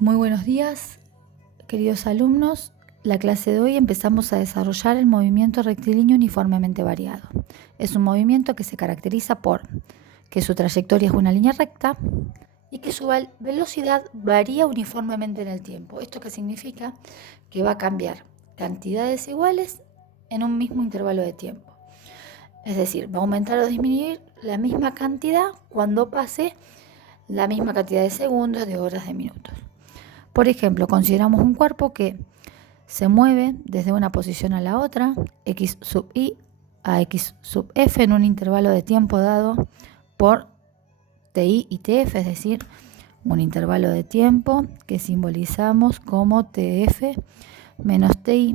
Muy buenos días, queridos alumnos. La clase de hoy empezamos a desarrollar el movimiento rectilíneo uniformemente variado. Es un movimiento que se caracteriza por que su trayectoria es una línea recta y que su velocidad varía uniformemente en el tiempo. ¿Esto qué significa? Que va a cambiar cantidades iguales en un mismo intervalo de tiempo. Es decir, va a aumentar o disminuir la misma cantidad cuando pase la misma cantidad de segundos, de horas, de minutos. Por ejemplo, consideramos un cuerpo que se mueve desde una posición a la otra, x sub i a x sub f en un intervalo de tiempo dado por ti y tf, es decir, un intervalo de tiempo que simbolizamos como tf menos ti,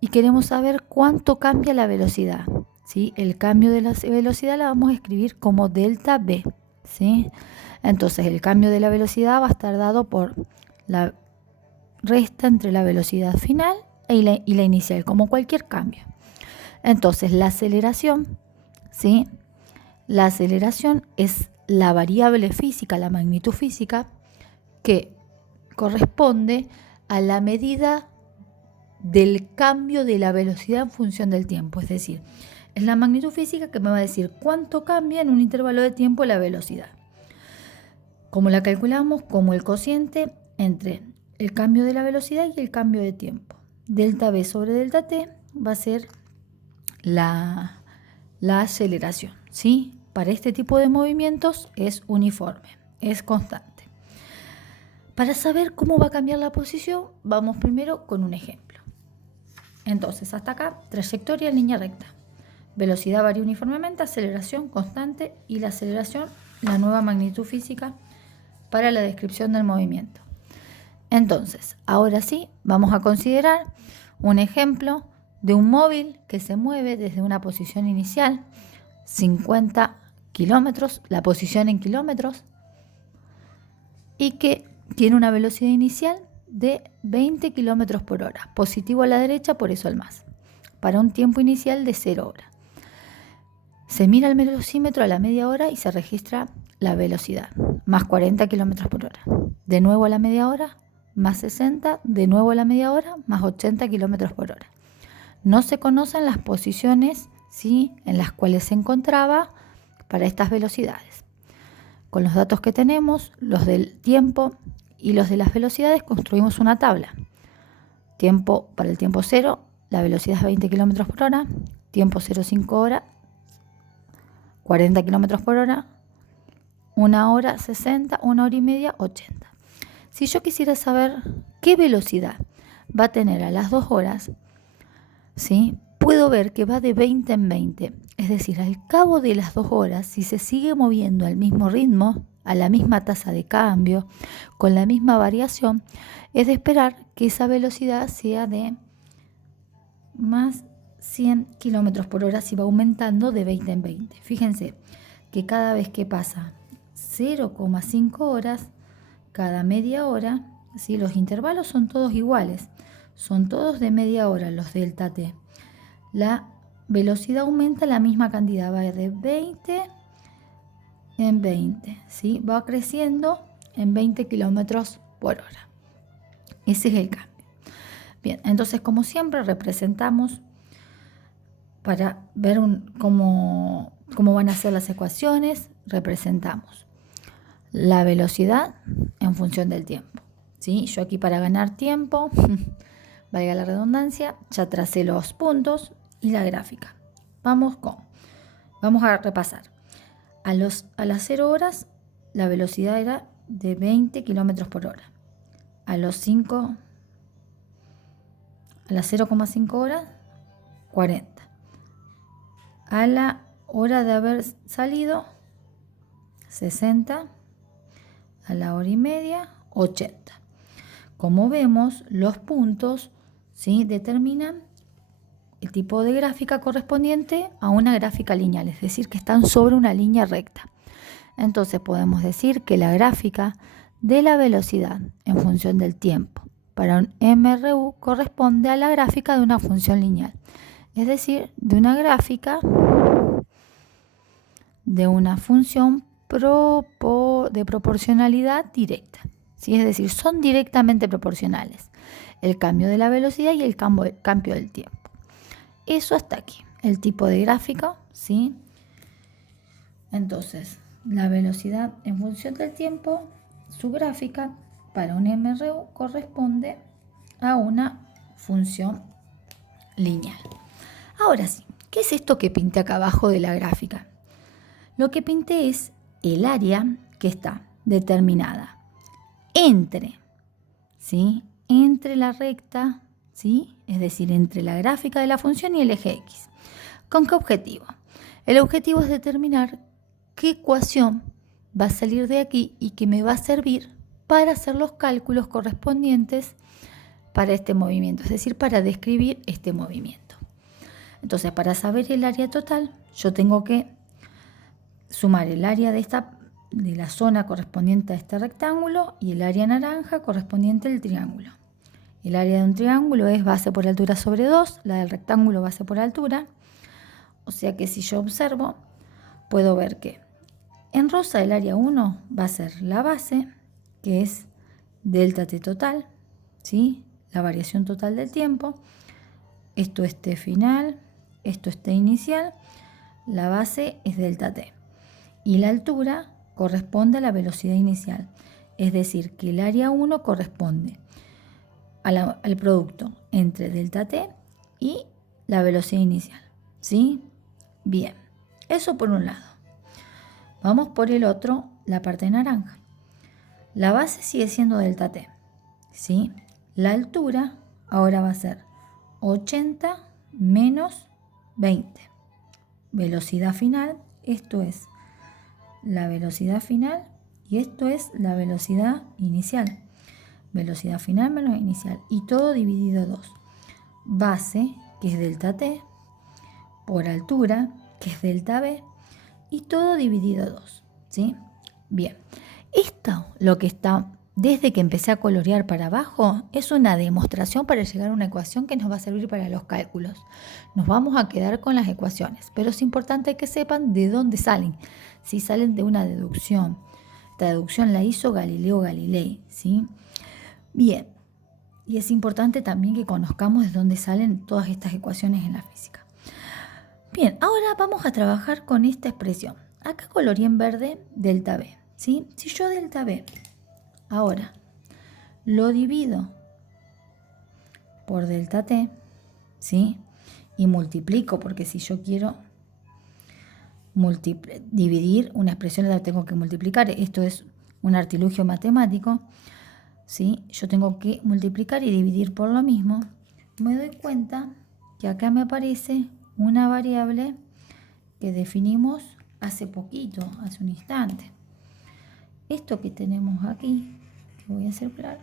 y queremos saber cuánto cambia la velocidad. ¿Sí? El cambio de la velocidad la vamos a escribir como delta v. ¿Sí? Entonces el cambio de la velocidad va a estar dado por la resta entre la velocidad final y la inicial, como cualquier cambio. Entonces la aceleración, ¿sí? La aceleración es la variable física, la magnitud física, que corresponde a la medida del cambio de la velocidad en función del tiempo. Es decir, es la magnitud física que me va a decir cuánto cambia en un intervalo de tiempo la velocidad. Como la calculamos como el cociente entre el cambio de la velocidad y el cambio de tiempo. Delta V sobre delta T va a ser la aceleración, ¿sí? Para este tipo de movimientos es uniforme, es constante. Para saber cómo va a cambiar la posición, vamos primero con un ejemplo. Entonces, hasta acá, trayectoria en línea recta. Velocidad varía uniformemente, aceleración constante y la aceleración, la nueva magnitud física para la descripción del movimiento. Entonces, ahora sí, vamos a considerar un ejemplo de un móvil que se mueve desde una posición inicial, 50 kilómetros, la posición en kilómetros, y que tiene una velocidad inicial de 20 kilómetros por hora, positivo a la derecha, por eso el más, para un tiempo inicial de 0 horas. Se mira el velocímetro a la media hora y se registra la velocidad, más 40 kilómetros por hora. De nuevo a la media hora, más 60, de nuevo a la media hora, más 80 kilómetros por hora. No se conocen las posiciones, ¿sí?, en las cuales se encontraba para estas velocidades. Con los datos que tenemos, los del tiempo y los de las velocidades, construimos una tabla. Tiempo para el tiempo 0, la velocidad es 20 kilómetros por hora, tiempo 0, 5 horas, 40 kilómetros por hora, 1 hora 60, 1 hora y media 80. Si yo quisiera saber qué velocidad va a tener a las 2 horas, ¿sí?, puedo ver que va de 20 en 20. Es decir, al cabo de las 2 horas, si se sigue moviendo al mismo ritmo, a la misma tasa de cambio, con la misma variación, es de esperar que esa velocidad sea de más 100 kilómetros por hora si va aumentando de 20 en 20. Fíjense que cada vez que pasa 0,5 horas, cada media hora, ¿sí?, los intervalos son todos iguales, son todos de media hora los delta T. La velocidad aumenta la misma cantidad, va de 20 en 20, ¿sí? Va creciendo en 20 kilómetros por hora. Ese es el cambio. Bien, entonces como siempre representamos, para ver cómo van a ser las ecuaciones, representamos la velocidad en función del tiempo, ¿sí? Yo aquí, para ganar tiempo, valga la redundancia, ya tracé los puntos y la gráfica. Vamos a repasar. A las 0 horas la velocidad era de 20 kilómetros por hora. A las 0,5 horas, 40. A la hora de haber salido, 60. A la hora y media, 80. Como vemos, los puntos, ¿sí?, determinan el tipo de gráfica correspondiente a una gráfica lineal, es decir, que están sobre una línea recta. Entonces podemos decir que la gráfica de la velocidad en función del tiempo para un MRU corresponde a la gráfica de una función lineal, es decir, de una gráfica de una función de proporcionalidad directa. ¿sí? Es decir, son directamente proporcionales. El cambio de la velocidad y el cambio del tiempo. Eso hasta aquí. El tipo de gráfica, ¿sí? Entonces, la velocidad en función del tiempo, su gráfica para un MRU corresponde a una función lineal. Ahora sí, ¿qué es esto que pinté acá abajo de la gráfica? Lo que pinté es el área que está determinada entre, ¿sí? Entre la recta, ¿sí? Es decir, entre la gráfica de la función y el eje X. ¿Con qué objetivo? El objetivo es determinar qué ecuación va a salir de aquí y que me va a servir para hacer los cálculos correspondientes para este movimiento, es decir, para describir este movimiento. Entonces, para saber el área total, yo tengo que sumar el área de la zona correspondiente a este rectángulo y el área naranja correspondiente al triángulo. El área de un triángulo es base por altura sobre 2, la del rectángulo base por altura. O sea que si yo observo, puedo ver que en rosa el área 1 va a ser la base, que es delta t total, ¿sí? La variación total del tiempo. Esto es t final, esto es t inicial, la base es delta t. Y la altura corresponde a la velocidad inicial. Es decir, que el área 1 corresponde al producto entre delta t y la velocidad inicial. ¿Sí? Bien, eso por un lado. Vamos por el otro, la parte naranja. La base sigue siendo delta t. ¿Sí? La altura ahora va a ser 80 menos 20. Velocidad final, esto es la velocidad final y esto es la velocidad inicial. Velocidad final menos inicial y todo dividido 2. Base, que es delta t, por altura, que es delta b, y todo dividido 2. ¿Sí? Bien, esto lo que está desde que empecé a colorear para abajo es una demostración para llegar a una ecuación que nos va a servir para los cálculos. Nos vamos a quedar con las ecuaciones, pero es importante que sepan de dónde salen. Si salen de una deducción. Esta deducción la hizo Galileo Galilei, ¿sí? Bien, y es importante también que conozcamos de dónde salen todas estas ecuaciones en la física. Bien, ahora vamos a trabajar con esta expresión. Acá coloreé en verde delta B, ¿sí? Si yo delta B ahora lo divido por delta t, ¿sí? Y multiplico, porque si yo quiero dividir una expresión la tengo que multiplicar. Esto es un artilugio matemático, ¿sí? Yo tengo que multiplicar y dividir por lo mismo. Me doy cuenta que acá me aparece una variable que definimos hace poquito, hace un instante. Esto que tenemos aquí, que voy a circular,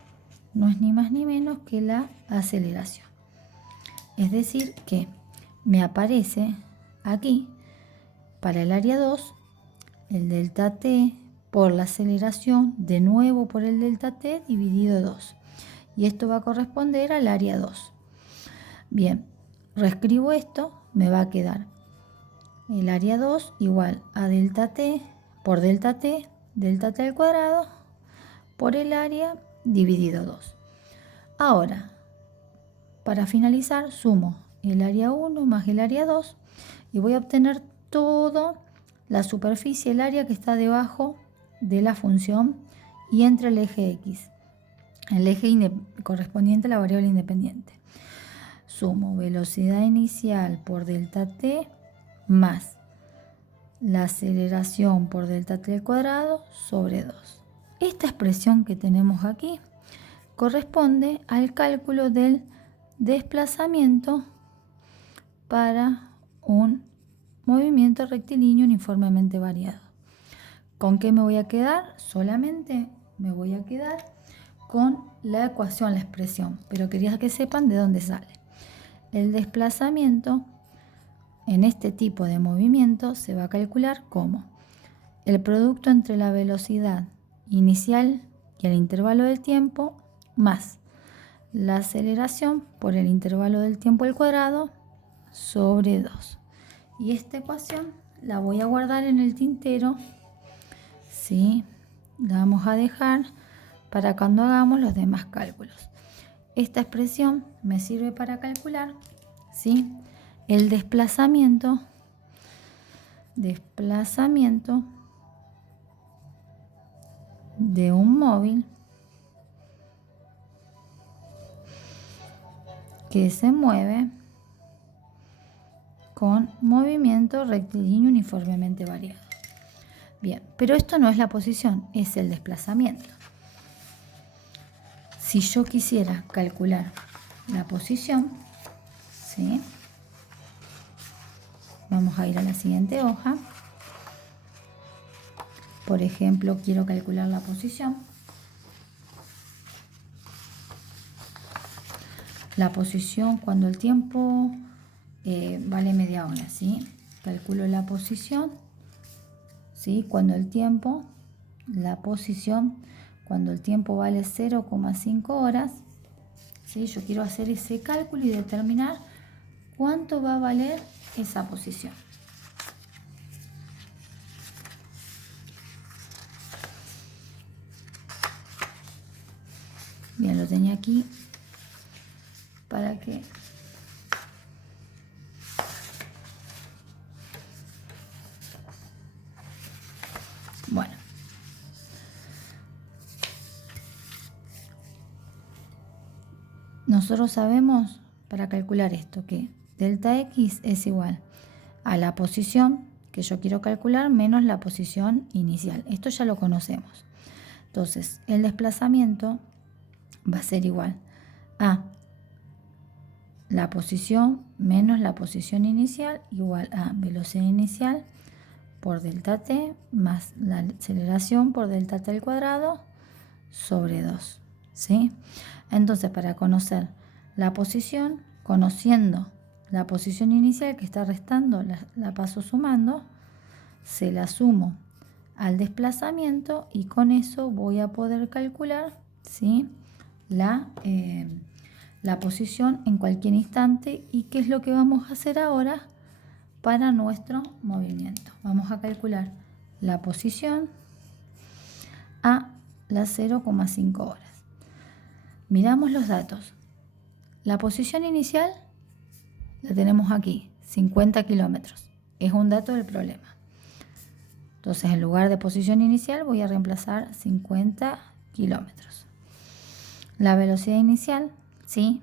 no es ni más ni menos que la aceleración. Es decir, que me aparece aquí, para el área 2, el delta t por la aceleración, de nuevo por el delta t dividido 2. Y esto va a corresponder al área 2. Bien, reescribo esto, me va a quedar el área 2 igual a delta t por delta t al cuadrado por el área dividido 2. Ahora, para finalizar, sumo el área 1 más el área 2 y voy a obtener toda la superficie, el área que está debajo de la función y entre el eje X, el eje correspondiente a la variable independiente. Sumo velocidad inicial por delta t más la aceleración por delta t al cuadrado sobre 2. Esta expresión que tenemos aquí corresponde al cálculo del desplazamiento para un movimiento rectilíneo uniformemente variado. ¿Con qué me voy a quedar? Solamente me voy a quedar con la ecuación, la expresión, pero quería que sepan de dónde sale. El desplazamiento en este tipo de movimiento se va a calcular como el producto entre la velocidad inicial y el intervalo del tiempo más la aceleración por el intervalo del tiempo al cuadrado sobre 2. Y esta ecuación la voy a guardar en el tintero, ¿sí? La vamos a dejar para cuando hagamos los demás cálculos. Esta expresión me sirve para calcular, ¿sí?, el desplazamiento de un móvil que se mueve con movimiento rectilíneo uniformemente variado. Bien, pero esto no es la posición, es el desplazamiento. Si yo quisiera calcular la posición, ¿sí?, vamos a ir a la siguiente hoja. Por ejemplo, quiero calcular la posición. La posición cuando el tiempo vale media hora, ¿sí? Calculo la posición, ¿sí? La posición cuando el tiempo vale 0,5 horas, ¿sí? Yo quiero hacer ese cálculo y determinar cuánto va a valer esa posición. Bien, lo tenía aquí para que bueno, nosotros sabemos para calcular esto que delta X es igual a la posición que yo quiero calcular menos la posición inicial. Esto ya lo conocemos. Entonces, el desplazamiento va a ser igual a la posición menos la posición inicial igual a velocidad inicial por delta t más la aceleración por delta t al cuadrado sobre 2, ¿sí? Entonces, para conocer la posición, conociendo la posición inicial que está restando, la paso sumando, se la sumo al desplazamiento y con eso voy a poder calcular, ¿sí?, la posición en cualquier instante. ¿Y qué es lo que vamos a hacer ahora para nuestro movimiento? Vamos a calcular la posición a las 0,5 horas. Miramos los datos. La posición inicial la tenemos aquí, 50 kilómetros. Es un dato del problema. Entonces, en lugar de posición inicial voy a reemplazar 50 kilómetros. La velocidad inicial, ¿sí?,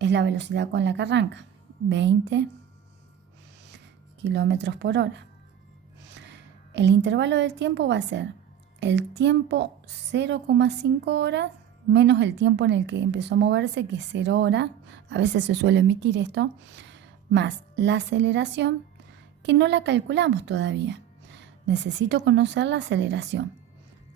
es la velocidad con la que arranca, 20 kilómetros por hora. El intervalo del tiempo va a ser el tiempo 0,5 horas menos el tiempo en el que empezó a moverse, que es 0 horas. A veces se suele omitir esto, más la aceleración, que no la calculamos todavía. Necesito conocer la aceleración.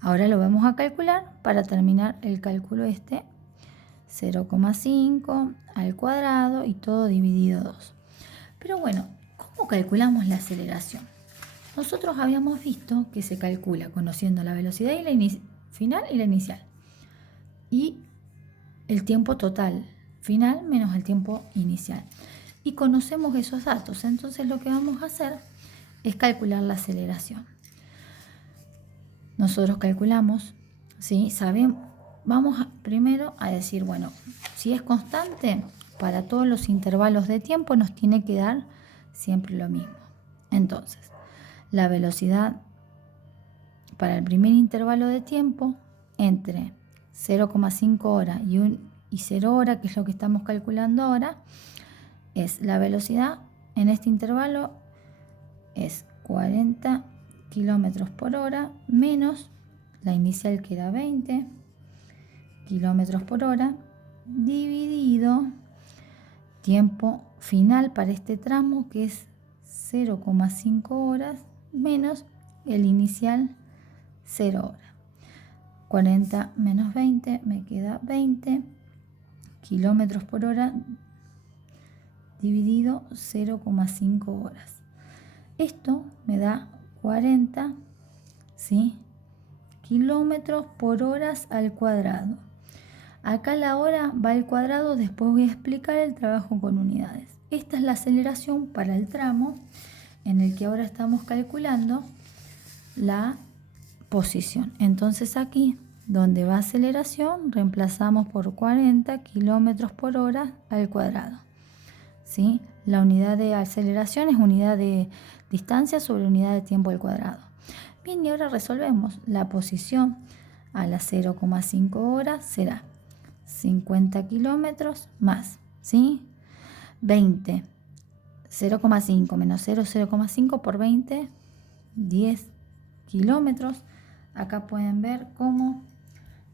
Ahora lo vamos a calcular para terminar el cálculo 0,5 al cuadrado y todo dividido 2. Pero bueno, ¿cómo calculamos la aceleración? Nosotros habíamos visto que se calcula conociendo la velocidad y la final y la inicial. Y el tiempo total final menos el tiempo inicial. Y conocemos esos datos. Entonces lo que vamos a hacer es calcular la aceleración. Nosotros calculamos, ¿sí? Vamos primero a decir, bueno, si es constante, para todos los intervalos de tiempo nos tiene que dar siempre lo mismo. Entonces, la velocidad para el primer intervalo de tiempo entre 0,5 horas y 0 horas, que es lo que estamos calculando ahora, es la velocidad en este intervalo es 40 kilómetros por hora menos la inicial, que era 20 kilómetros por hora, dividido tiempo final para este tramo, que es 0,5 horas menos el inicial, 0 horas. 40 menos 20 me queda 20 kilómetros por hora dividido 0,5 horas. Esto me da 40, ¿sí?, kilómetros por horas al cuadrado. Acá la hora va al cuadrado, después voy a explicar el trabajo con unidades. Esta es la aceleración para el tramo en el que ahora estamos calculando la posición. Entonces aquí Donde va aceleración, reemplazamos por 40 kilómetros por hora al cuadrado. ¿Sí? La unidad de aceleración es unidad de distancia sobre unidad de tiempo al cuadrado. Bien, y ahora resolvemos. La posición a las 0,5 horas será 50 kilómetros más, ¿sí? 20. 0,5 menos 0,5 por 20, 10 kilómetros. Acá pueden ver cómo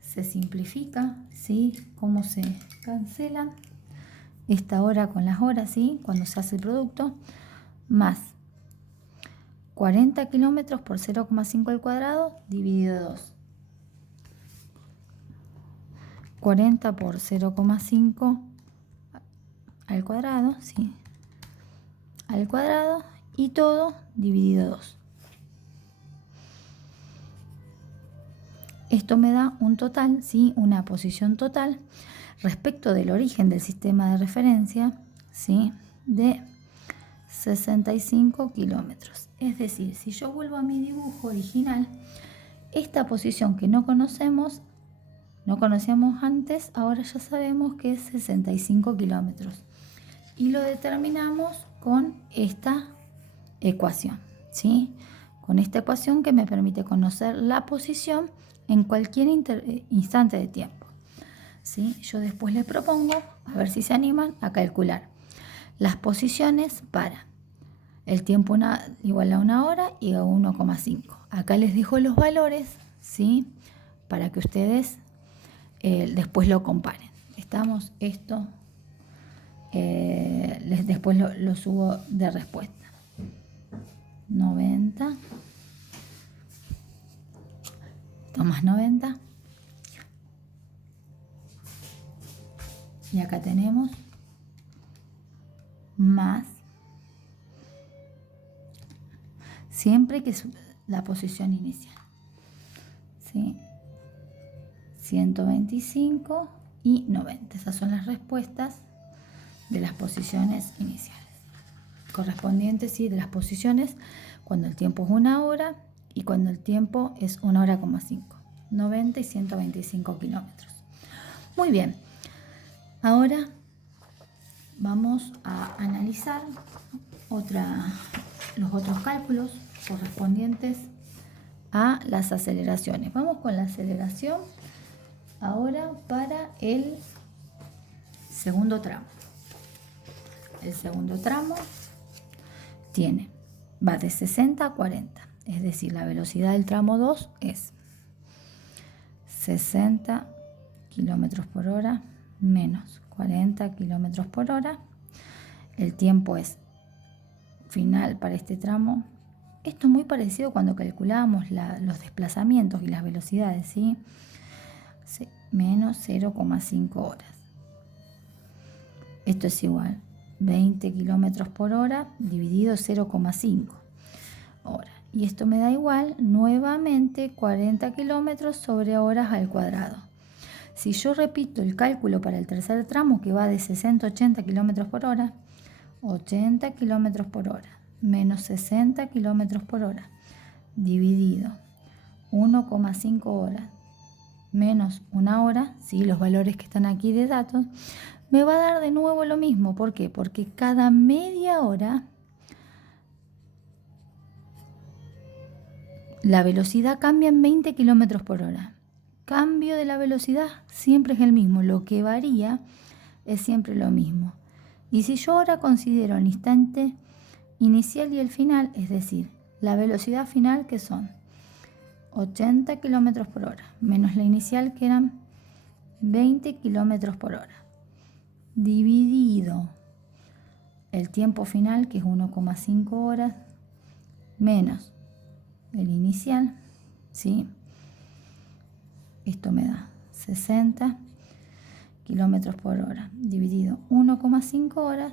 se simplifica, ¿sí? Cómo se cancelan esta hora con las horas, ¿sí? Cuando se hace el producto, más 40 kilómetros por 0,5 al cuadrado dividido 2. 40 por 0,5 al cuadrado, ¿sí? Al cuadrado y todo dividido 2. Esto me da un total, ¿sí? Una posición total respecto del origen del sistema de referencia, ¿sí? De 65 kilómetros. Es decir, si yo vuelvo a mi dibujo original, esta posición que no conocíamos antes, ahora ya sabemos que es 65 kilómetros. Y lo determinamos con esta ecuación, ¿sí? Con esta ecuación que me permite conocer la posición en cualquier instante de tiempo, ¿sí? Yo después les propongo, a ver si se animan, a calcular las posiciones para el tiempo igual a 1 hora y a 1,5. Acá les dejo los valores, ¿sí? Para que ustedes después lo comparen. Estamos, esto, después lo subo de respuesta. 90. Más 90. Y acá tenemos más, siempre que es la posición inicial, ¿sí? 125 y 90. Esas son las respuestas de las posiciones iniciales. Correspondientes, ¿sí? De las posiciones cuando el tiempo es 1 hora y cuando el tiempo es 1 hora, 5. 90 y 125 kilómetros. Muy bien. Ahora vamos a analizar los otros cálculos correspondientes a las aceleraciones. Vamos con la aceleración ahora para el segundo tramo. El segundo tramo va de 60 a 40, es decir, la velocidad del tramo 2 es 60 kilómetros por hora menos 40 kilómetros por hora. El tiempo es final para este tramo. Esto es muy parecido cuando calculábamos los desplazamientos y las velocidades, ¿sí? Menos 0,5 horas. Esto es igual 20 kilómetros por hora dividido 0,5 horas. Y esto me da igual nuevamente 40 kilómetros sobre horas al cuadrado. Si yo repito el cálculo para el tercer tramo, que va de 60 a 80 kilómetros por hora, 80 kilómetros por hora menos 60 kilómetros por hora dividido 1,5 horas menos 1 hora, ¿sí? Los valores que están aquí de datos, me va a dar de nuevo lo mismo. ¿Por qué? Porque cada media hora la velocidad cambia en 20 kilómetros por hora. Cambio de la velocidad siempre es el mismo, lo que varía es siempre lo mismo. Y si yo ahora considero el instante inicial y el final, es decir, la velocidad final, que son 80 kilómetros por hora, menos la inicial, que eran 20 kilómetros por hora, dividido el tiempo final, que es 1,5 horas, menos el inicial, ¿sí? Esto me da 60 kilómetros por hora dividido 1,5 horas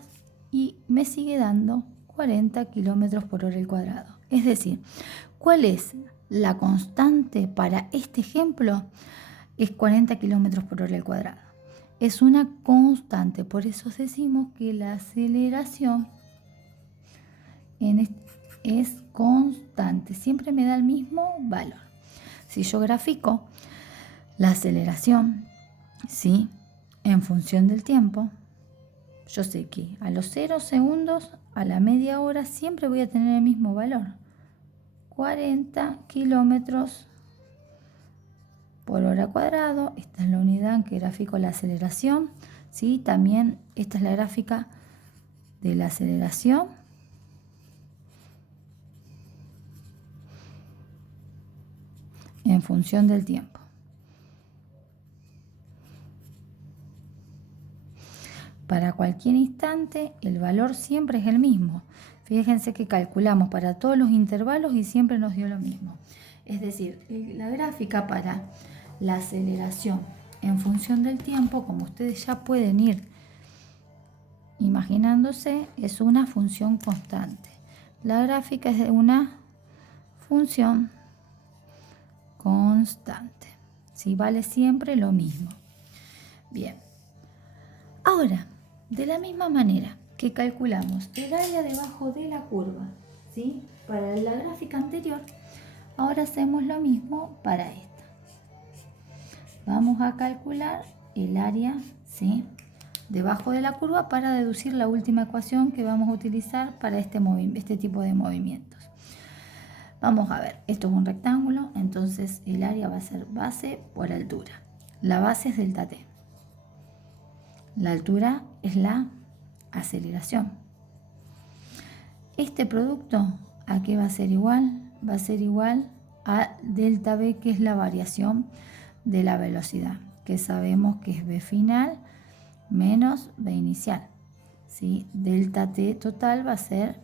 y me sigue dando 40 kilómetros por hora al cuadrado. Es decir, ¿cuál es la constante para este ejemplo? Es 40 kilómetros por hora al cuadrado. Es una constante, por eso decimos que la aceleración es constante, siempre me da el mismo valor. Si yo grafico La aceleración, ¿sí? En función del tiempo, yo sé que a los 0 segundos, a la media hora, siempre voy a tener el mismo valor. 40 kilómetros por hora cuadrado. Esta es la unidad en que grafico la aceleración, ¿sí? También esta es la gráfica de la aceleración. En función del tiempo. Para cualquier instante, el valor siempre es el mismo. Fíjense que calculamos para todos los intervalos y siempre nos dio lo mismo. Es decir, la gráfica para la aceleración en función del tiempo, como ustedes ya pueden ir imaginándose, es una función constante. La gráfica es de una función constante. ¿Sí? Vale siempre lo mismo. Bien. Ahora, de la misma manera que calculamos el área debajo de la curva, ¿sí? Para la gráfica anterior, ahora hacemos lo mismo para esta. Vamos a calcular el área, ¿sí? Debajo de la curva para deducir la última ecuación que vamos a utilizar para este tipo de movimientos. Vamos a ver, esto es un rectángulo, entonces el área va a ser base por altura. La base es delta t. La altura es la aceleración. Este producto, ¿a qué va a ser igual? Va a ser igual a delta b, que es la variación de la velocidad, que sabemos que es b final menos b inicial. ¿Sí? Delta t total va a ser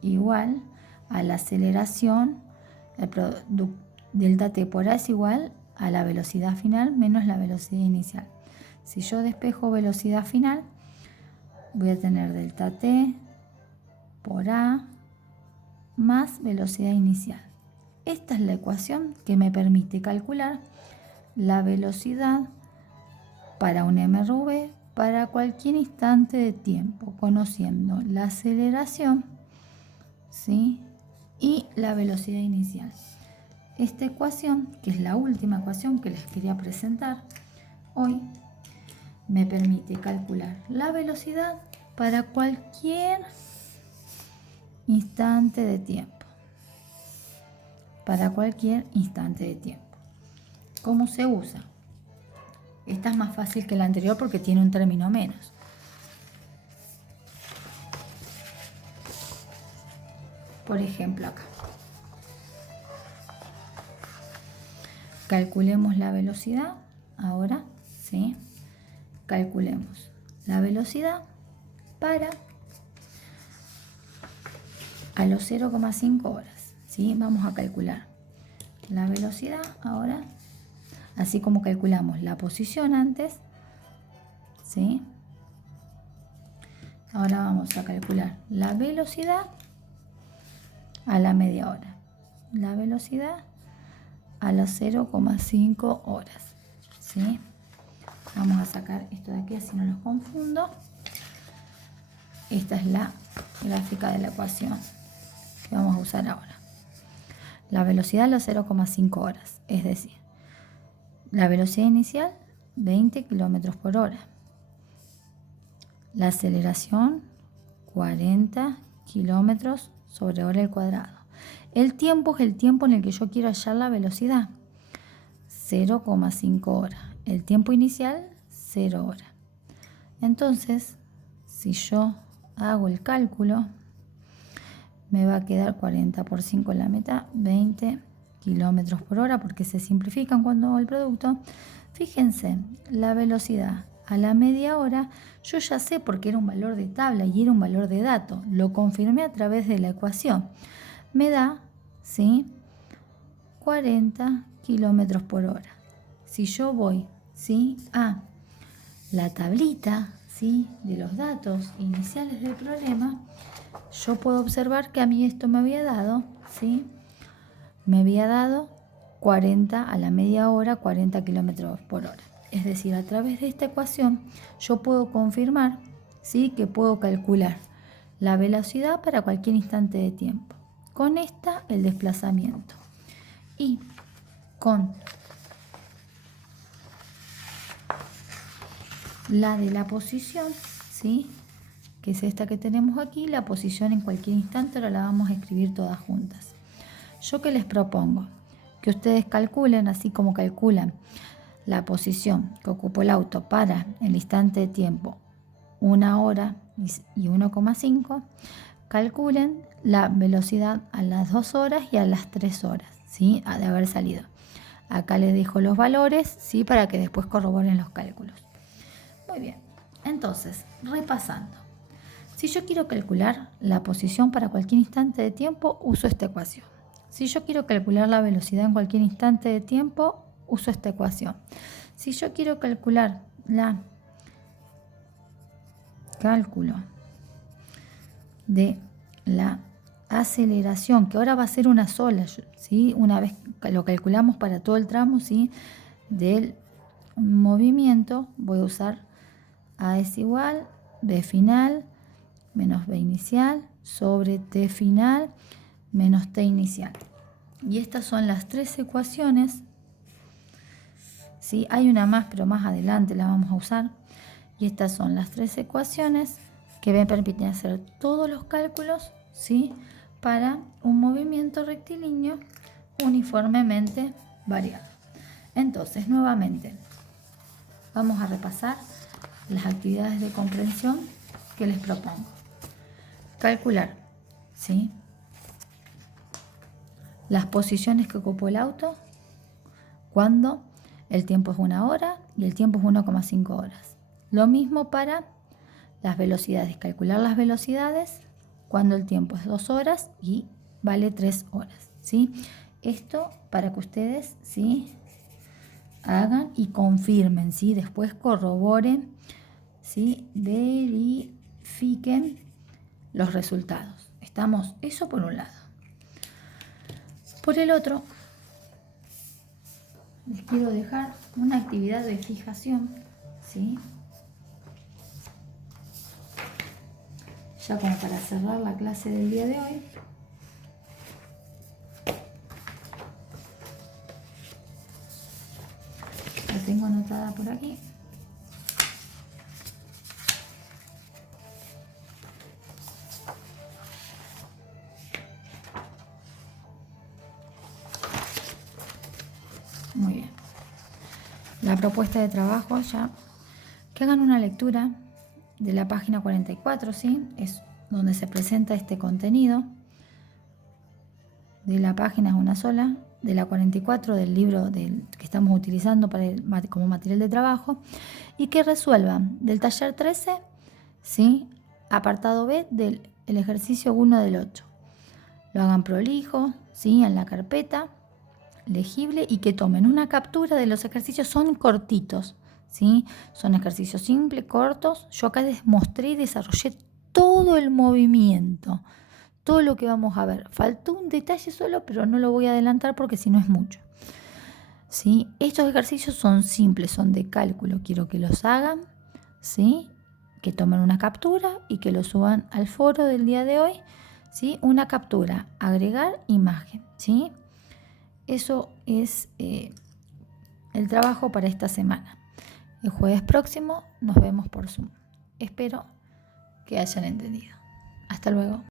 igual a la aceleración, delta t por a es igual a la velocidad final menos la velocidad inicial. Si yo despejo velocidad final, voy a tener delta t por a más velocidad inicial. Esta es la ecuación que me permite calcular la velocidad para un mRV para cualquier instante de tiempo, conociendo la aceleración, ¿sí? Y la velocidad inicial. Esta ecuación, que es la última ecuación que les quería presentar hoy, me permite calcular la velocidad para cualquier instante de tiempo. Para cualquier instante de tiempo. ¿Cómo se usa? Esta es más fácil que la anterior porque tiene un término menos. Por ejemplo, acá. Calculemos la velocidad. Ahora, ¿sí? Calculemos la velocidad para a los 0,5 horas. ¿Sí? Vamos a calcular la velocidad ahora, así como calculamos la posición antes. ¿Sí? Ahora vamos a calcular la velocidad a la media hora. La velocidad a las 0,5 horas. ¿Sí? Vamos a sacar esto de aquí así no los confundo. Esta es la gráfica de la ecuación que vamos a usar ahora. La velocidad a las 0,5 horas, es decir, la velocidad inicial 20 km por hora. La aceleración 40 km sobre hora al cuadrado. El tiempo es el tiempo en el que yo quiero hallar la velocidad, 0,5 horas. El tiempo inicial, 0 horas. Entonces, si yo hago el cálculo, me va a quedar 40 por 5 en la mitad, 20 km por hora, porque se simplifican cuando hago el producto. Fíjense, la velocidad a la media hora, yo ya sé porque era un valor de tabla y era un valor de dato. Lo confirmé a través de la ecuación. Me da, ¿sí?, 40 km por hora. Si yo voy, ¿sí?, a la tablita, ¿sí?, de los datos iniciales del problema, yo puedo observar que a mí esto me había dado, ¿sí?, me había dado 40 a la media hora, 40 km por hora. Es decir, a través de esta ecuación yo puedo confirmar, ¿sí?, que puedo calcular la velocidad para cualquier instante de tiempo. Con esta, el desplazamiento. Y con la de la posición, ¿sí? Que es esta que tenemos aquí, la posición en cualquier instante, ahora la vamos a escribir todas juntas. Yo que les propongo que ustedes calculen, así como calculan la posición que ocupó el auto para el instante de tiempo 1 hora y 1,5, calculen la velocidad a las 2 horas y a las 3 horas, ¿sí? De haber salido. Acá les dejo los valores, ¿sí? Para que después corroboren los cálculos. Muy bien, entonces, repasando. Si yo quiero calcular la posición para cualquier instante de tiempo, uso esta ecuación. Si yo quiero calcular la velocidad en cualquier instante de tiempo, uso esta ecuación. Si yo quiero calcular cálculo de la aceleración, que ahora va a ser una sola, ¿sí? Una vez lo calculamos para todo el tramo, ¿sí? Del movimiento, voy a usar A es igual, B final, menos B inicial, sobre T final, menos T inicial. Y estas son las 3 ecuaciones, ¿sí? Hay una más, pero más adelante la vamos a usar. Y estas son las 3 ecuaciones que me permiten hacer todos los cálculos, ¿sí? Para un movimiento rectilíneo uniformemente variado. Entonces, nuevamente, vamos a repasar las actividades de comprensión que les propongo. Calcular, ¿sí? Las posiciones que ocupó el auto cuando el tiempo es 1 hora y el tiempo es 1,5 horas. Lo mismo para las velocidades, calcular las velocidades cuando el tiempo es 2 horas y vale 3 horas, ¿sí? Esto para que ustedes, ¿sí? Hagan y confirmen, ¿sí? Después corroboren, ¿sí? Verifiquen los resultados. Estamos, eso por un lado. Por el otro, les quiero dejar una actividad de fijación, ¿sí? Ya como para cerrar la clase del día de hoy. La tengo anotada por aquí. Muy bien. La propuesta de trabajo ya, que hagan una lectura de la página 44, ¿sí? Es donde se presenta este contenido. De la página es una sola, de la 44 del libro que estamos utilizando como material de trabajo, y que resuelvan del taller 13, ¿sí? Apartado B del ejercicio 1 del 8. Lo hagan prolijo, ¿sí? En la carpeta legible, y que tomen una captura de los ejercicios. Son cortitos, ¿sí? Son ejercicios simples, cortos. Yo acá les mostré y desarrollé todo el movimiento, todo lo que vamos a ver. Faltó un detalle solo, pero no lo voy a adelantar porque si no es mucho, ¿sí? Estos ejercicios son simples, son de cálculo. Quiero que los hagan, ¿sí? Que tomen una captura y que lo suban al foro del día de hoy, ¿sí? Una captura, agregar imagen, ¿sí? Eso es el trabajo para esta semana. El jueves próximo nos vemos por Zoom. Espero que hayan entendido. Hasta luego.